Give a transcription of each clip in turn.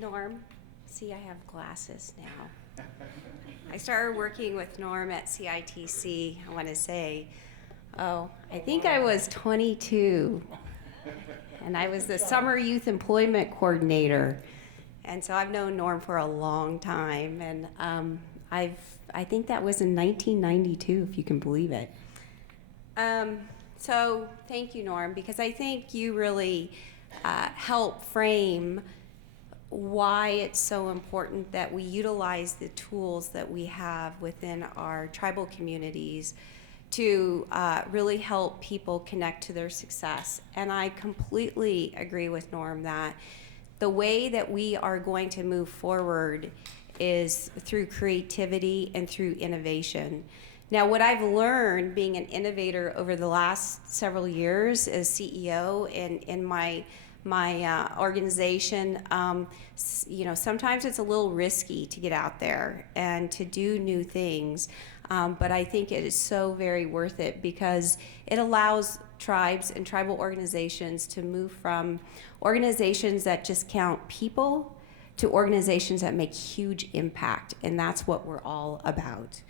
Norm, see, I have glasses now. I started working with Norm at CITC, I want to say, I think I was 22, and I was the Summer Youth Employment Coordinator. And so I've known Norm for a long time, and I think that was in 1992, if you can believe it. So thank you, Norm, because I think you really help frame why it's so important that we utilize the tools that we have within our tribal communities to really help people connect to their success. And I completely agree with Norm that the way that we are going to move forward is through creativity and through innovation. Now, what I've learned being an innovator over the last several years as CEO in my organization, sometimes it's a little risky to get out there and to do new things, but I think it is so very worth it because it allows tribes and tribal organizations to move from organizations that just count people to organizations that make huge impact, and that's what we're all about.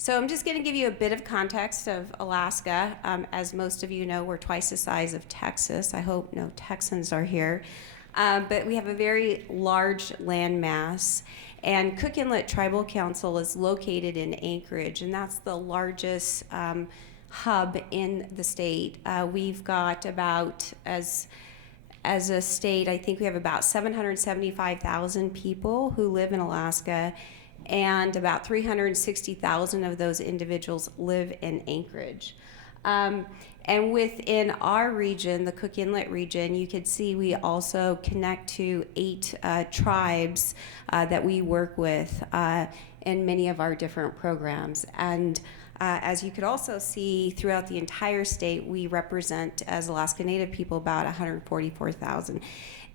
So I'm just going to give you a bit of context of Alaska. As most of you know, we're twice the size of Texas. I hope no Texans are here. But we have a very large land mass. And Cook Inlet Tribal Council is located in Anchorage, and that's the largest hub in the state. We've got about, as a state, I think we have about 775,000 people who live in Alaska, and about 360,000 of those individuals live in Anchorage. And within our region, the Cook Inlet region, you could see we also connect to 8 tribes that we work with in many of our different programs. And as you could also see throughout the entire state, we represent, as Alaska Native people, about 144,000.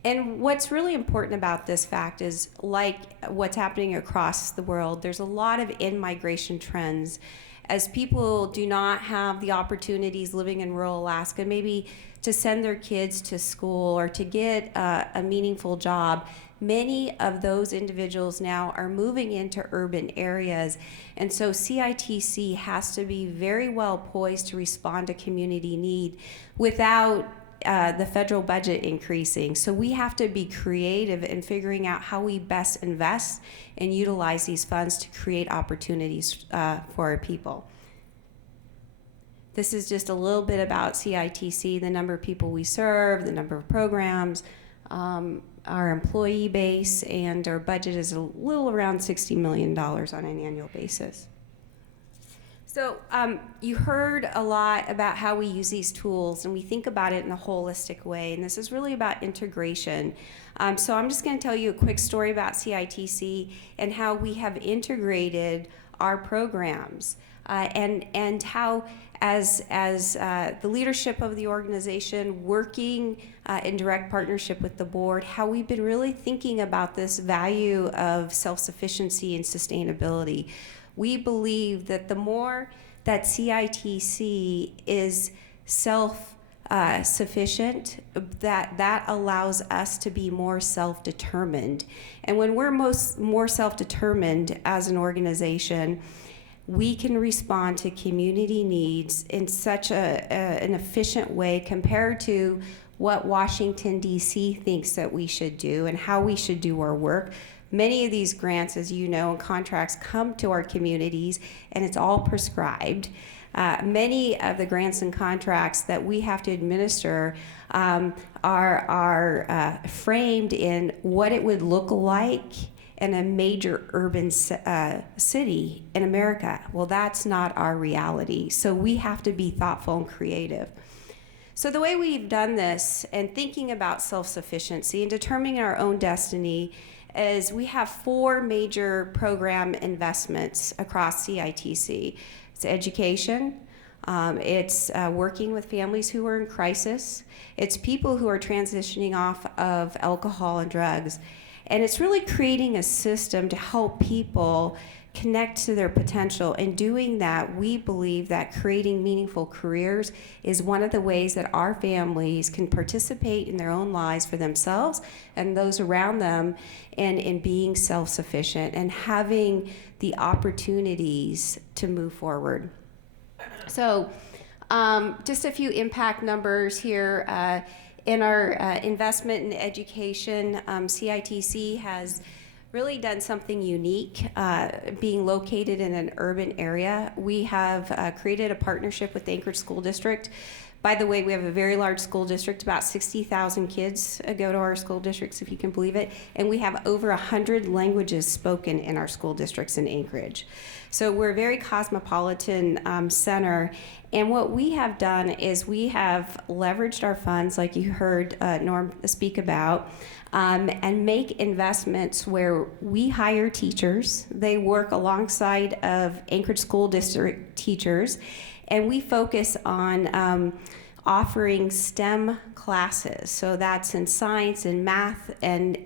And what's really important about this fact is, like what's happening across the world, there's a lot of in-migration trends. As people do not have the opportunities living in rural Alaska, maybe to send their kids to school or to get a meaningful job, many of those individuals now are moving into urban areas. And so CITC has to be very well poised to respond to community need without the federal budget increasing. So we have to be creative in figuring out how we best invest and utilize these funds to create opportunities for our people. This is just a little bit about CITC, the number of people we serve, the number of programs, our employee base, and our budget is a little around $60 million on an annual basis. So you heard a lot about how we use these tools, and we think about it in a holistic way, and this is really about integration. So I'm just going to tell you a quick story about CITC and how we have integrated our programs, and how as the leadership of the organization, working in direct partnership with the board, how we've been really thinking about this value of self-sufficiency and sustainability. We believe that the more that CITC is self-sufficient, that allows us to be more self-determined. And when we're more self-determined as an organization, we can respond to community needs in such an efficient way compared to what Washington, D.C. thinks that we should do and how we should do our work. Many of these grants, as you know, and contracts come to our communities, and it's all prescribed. Many of the grants and contracts that we have to administer are framed in what it would look like in a major urban city in America. Well, that's not our reality, so we have to be thoughtful and creative. So the way we've done this and thinking about self-sufficiency and determining our own destiny is we have 4 major program investments across CITC. It's education, it's working with families who are in crisis, it's people who are transitioning off of alcohol and drugs, and it's really creating a system to help people connect to their potential. In doing that, we believe that creating meaningful careers is one of the ways that our families can participate in their own lives for themselves and those around them, and in being self-sufficient and having the opportunities to move forward. So just a few impact numbers here. In our investment in education, CITC has really done something unique, being located in an urban area. We have created a partnership with the Anchorage School District. By the way, we have a very large school district. About 60,000 kids go to our school districts, if you can believe it. And we have over 100 languages spoken in our school districts in Anchorage. So we're a very cosmopolitan center. And what we have done is we have leveraged our funds, like you heard Norm speak about, and make investments where we hire teachers. They work alongside of Anchorage School District teachers, and we focus on offering STEM classes. So that's in science and math and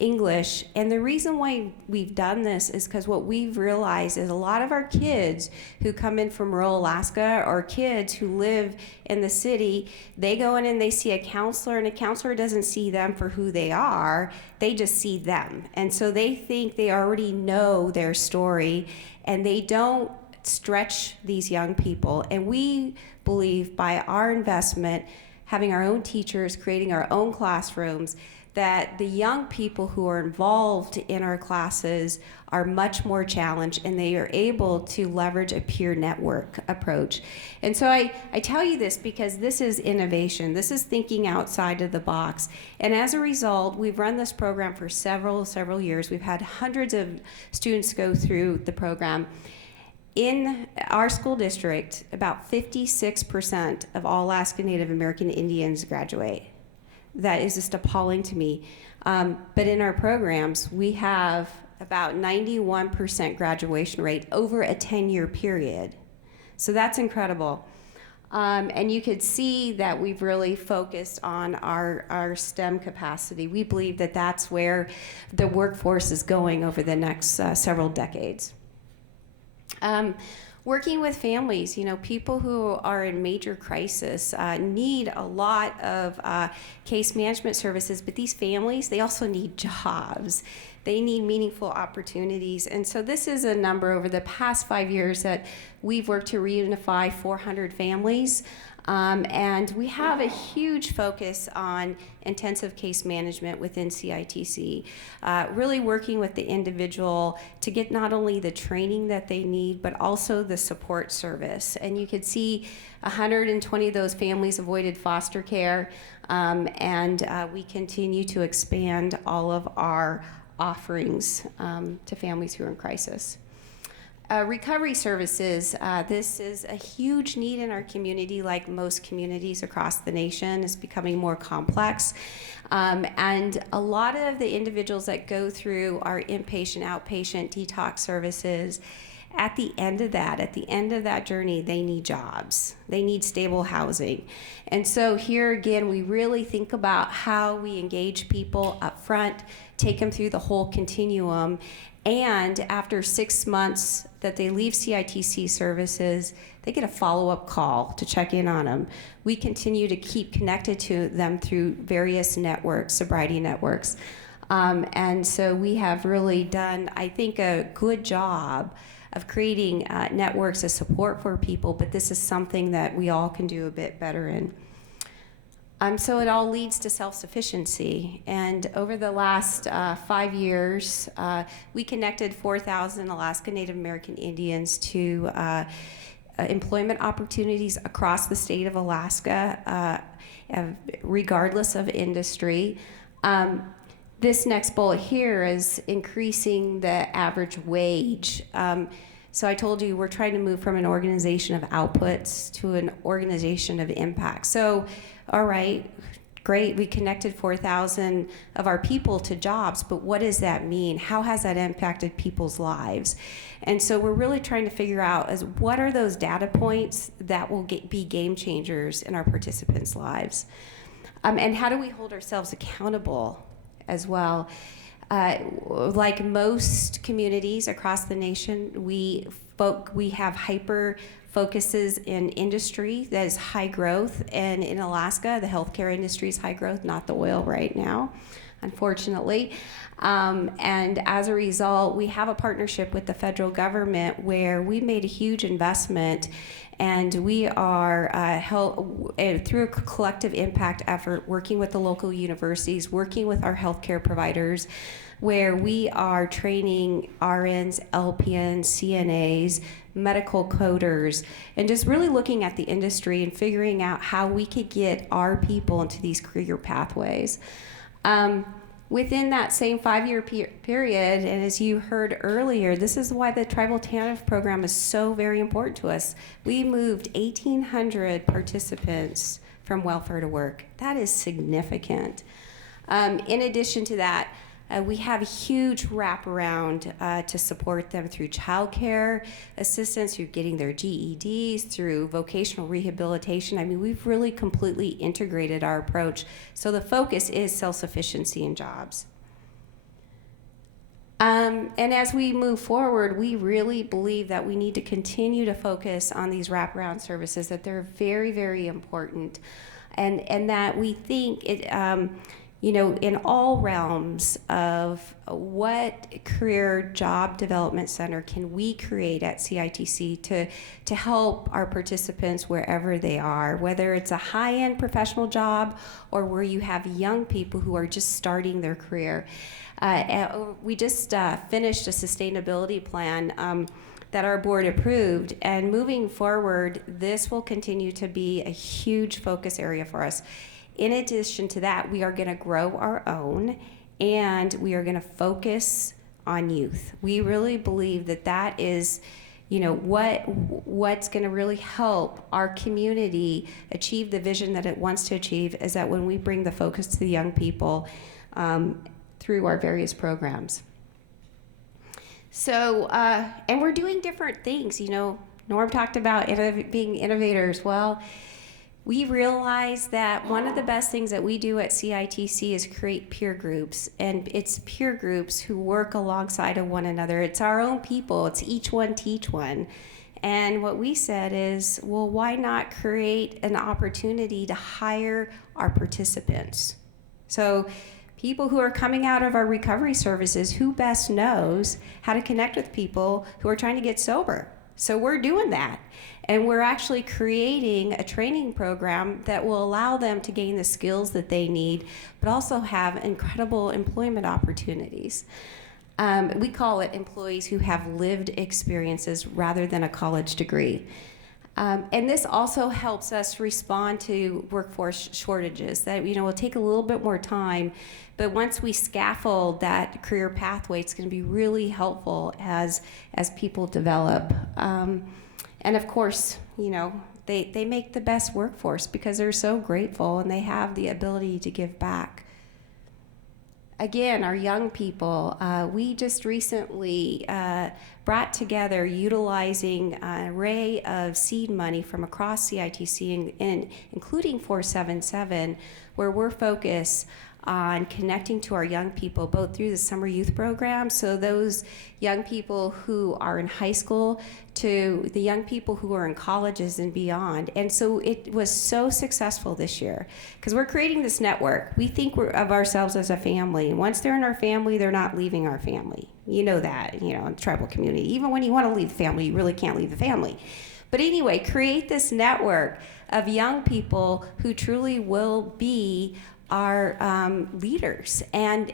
English. And the reason why we've done this is because what we've realized is a lot of our kids who come in from rural Alaska, or kids who live in the city, they go in and they see a counselor, and a counselor doesn't see them for who they are, they just see them. And so they think they already know their story, and they don't stretch these young people. And we believe by our investment, having our own teachers, creating our own classrooms, that the young people who are involved in our classes are much more challenged, and they are able to leverage a peer network approach. And so I tell you this because this is innovation. This is thinking outside of the box. And as a result, we've run this program for several years. We've had hundreds of students go through the program. In our school district, about 56% of all Alaska Native American Indians graduate. That is just appalling to me. But in our programs, we have about 91% graduation rate over a 10-year period. So that's incredible. And you could see that we've really focused on our STEM capacity. We believe that that's where the workforce is going over the next several decades. Working with families, people who are in major crisis need a lot of case management services, but these families, they also need jobs. They need meaningful opportunities. And so this is a number over the past 5 years that we've worked to reunify 400 families. And we have a huge focus on intensive case management within CITC, really working with the individual to get not only the training that they need, but also the support service. And you could see 120 of those families avoided foster care, and we continue to expand all of our offerings to families who are in crisis. Recovery services, this is a huge need in our community, like most communities across the nation. It's becoming more complex. And a lot of the individuals that go through our inpatient, outpatient detox services, at the end of that journey, they need jobs. They need stable housing. And so here again, we really think about how we engage people up front, take them through the whole continuum, and after 6 months that they leave CITC services, they get a follow-up call to check in on them. We continue to keep connected to them through various networks, sobriety networks. And so we have really done, I think, a good job of creating networks of support for people, but this is something that we all can do a bit better in. So it all leads to self-sufficiency. And over the last 5 years, we connected 4,000 Alaska Native American Indians to employment opportunities across the state of Alaska, regardless of industry. This next bullet here is increasing the average wage. So I told you we're trying to move from an organization of outputs to an organization of impact. So, all right, great, we connected 4,000 of our people to jobs, but what does that mean? How has that impacted people's lives? And so we're really trying to figure out what are those data points that will be game changers in our participants' lives? And how do we hold ourselves accountable as well? Like most communities across the nation, we have hyper focuses in industry that is high growth, and in Alaska, the healthcare industry is high growth, not the oil right now, unfortunately. And as a result, we have a partnership with the federal government where we made a huge investment, and we are through a collective impact effort, working with the local universities, working with our healthcare providers, where we are training RNs, LPNs, CNAs, medical coders, and just really looking at the industry and figuring out how we could get our people into these career pathways. Within that same 5-year period, and as you heard earlier, this is why the Tribal TANF program is so very important to us. We moved 1,800 participants from welfare to work. That is significant. In addition to that, we have a huge wraparound to support them through childcare assistance, through getting their GEDs, through vocational rehabilitation. I mean, we've really completely integrated our approach. So the focus is self-sufficiency in jobs. And as we move forward, we really believe that we need to continue to focus on these wraparound services, that they're very, very important, and that we think it, in all realms of what career job development center can we create at CITC to help our participants wherever they are, whether it's a high-end professional job or where you have young people who are just starting their career. We just finished a sustainability plan that our board approved, and moving forward, this will continue to be a huge focus area for us. In addition to that, we are going to grow our own, and we are going to focus on youth. We really believe that that is, what's going to really help our community achieve the vision that it wants to achieve, is that when we bring the focus to the young people through our various programs. So, and we're doing different things. Norm talked about being innovators. Well, we realize that one of the best things that we do at CITC is create peer groups, and it's peer groups who work alongside of one another. It's our own people. It's each one teach one. And what we said is, well, why not create an opportunity to hire our participants? So people who are coming out of our recovery services, who best knows how to connect with people who are trying to get sober? So we're doing that. And we're actually creating a training program that will allow them to gain the skills that they need, but also have incredible employment opportunities. We call it employees who have lived experiences rather than a college degree. And this also helps us respond to workforce shortages that, will take a little bit more time, but once we scaffold that career pathway, it's going to be really helpful as people develop. And of course, they make the best workforce because they're so grateful and they have the ability to give back. Again, our young people, we just recently brought together utilizing an array of seed money from across CITC, and including 477, where we're focused on connecting to our young people, both through the summer youth program, so those young people who are in high school to the young people who are in colleges and beyond. And so it was so successful this year because we're creating this network. We think of ourselves as a family. Once they're in our family, they're not leaving our family. You know that, in the tribal community. Even when you want to leave the family, you really can't leave the family. But anyway, create this network of young people who truly will be our leaders, and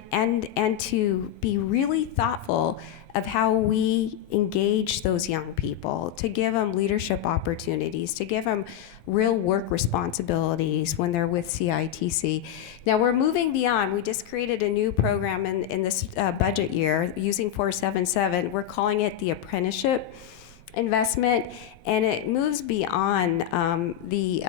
to be really thoughtful of how we engage those young people, to give them leadership opportunities, to give them real work responsibilities when they're with CITC. Now we're moving beyond. We just created a new program in this budget year using 477. We're calling it the apprenticeship investment, and it moves beyond the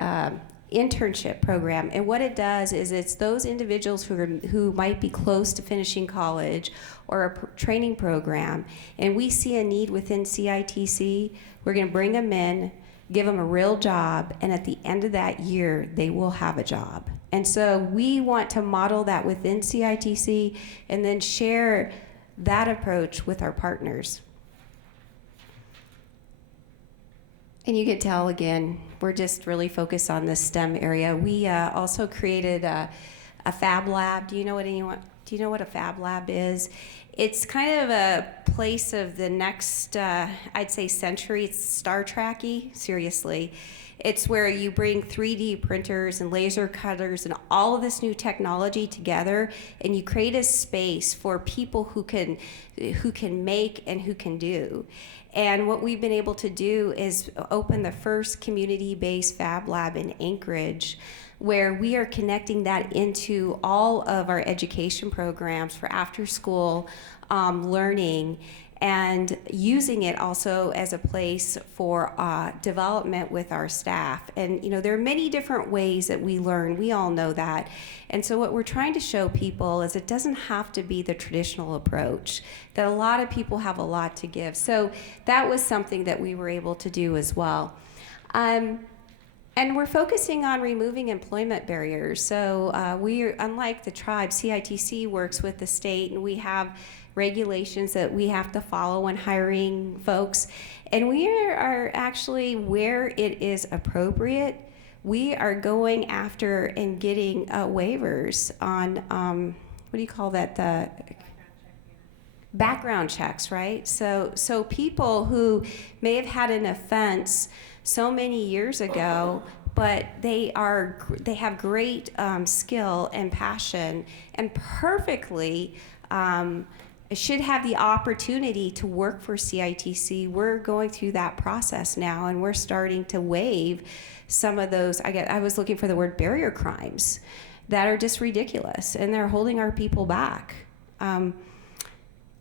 internship program. And what it does is it's those individuals who might be close to finishing college or a training program, and we see a need within CITC. We're going to bring them in, give them a real job, and at the end of that year, they will have a job. And so we want to model that within CITC and then share that approach with our partners. And you can tell, again, we're just really focused on the STEM area. We also created a Fab Lab. Do you know what a Fab Lab is? It's kind of a place of the next, I'd say, century. It's Star Trek-y, seriously. It's where you bring 3D printers and laser cutters and all of this new technology together, and you create a space for people who can make and who can do. And what we've been able to do is open the first community-based Fab Lab in Anchorage, where we are connecting that into all of our education programs for after-school learning, and using it also as a place for development with our staff. And there are many different ways that we learn. We all know that. And so what we're trying to show people is it doesn't have to be the traditional approach, that a lot of people have a lot to give. So that was something that we were able to do as well. And we're focusing on removing employment barriers. So unlike the tribe, CITC works with the state, and we have regulations that we have to follow when hiring folks. And we are actually, where it is appropriate, we are going after and getting waivers on, what do you call that? The background checks, right? So people who may have had an offense so many years ago, but they have great skill and passion and perfectly should have the opportunity to work for CITC. We're going through that process now, and we're starting to waive some of those, I was looking for the word barrier crimes, that are just ridiculous, and they're holding our people back. And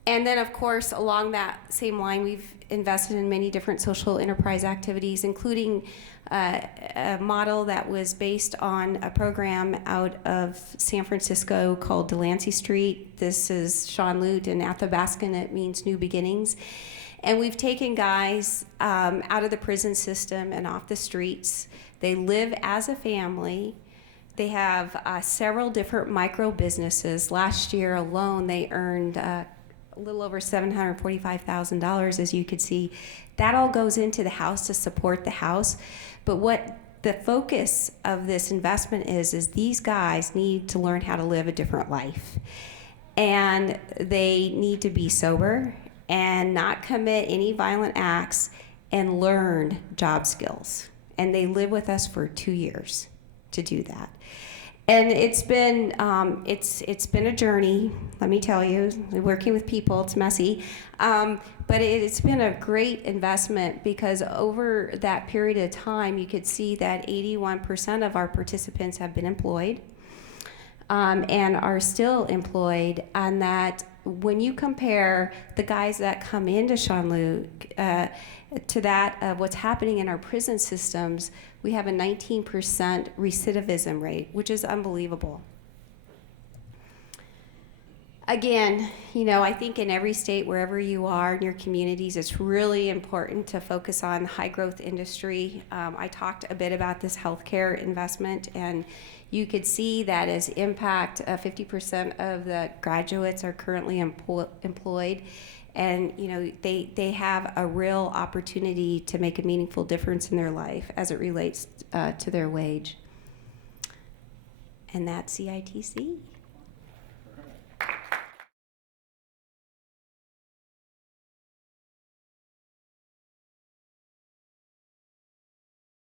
then, of course, along that same line, we've invested in many different social enterprise activities, including a model that was based on a program out of San Francisco called Delancey Street. This is Sean Lute and Athabascan. It means new beginnings. And we've taken guys out of the prison system and off the streets. They live as a family. They have several different micro businesses. Last year alone, they earned a little over $745,000, as you could see. That all goes into the house to support the house. But what the focus of this investment is these guys need to learn how to live a different life. And they need to be sober and not commit any violent acts and learn job skills. And they live with us for 2 years to do that. And it's been a journey, let me tell you. Working with people, it's messy, but it's been a great investment, because over that period of time, you could see that 81% of our participants have been employed and are still employed. And that when you compare the guys that come into Sean Luke to that of what's happening in our prison systems, we have a 19% recidivism rate, which is unbelievable. Again, I think in every state, wherever you are in your communities, it's really important to focus on high growth industry. I talked a bit about this healthcare investment, and you could see that as impact, 50% of the graduates are currently employed. And they have a real opportunity to make a meaningful difference in their life as it relates to their wage. And that's CITC.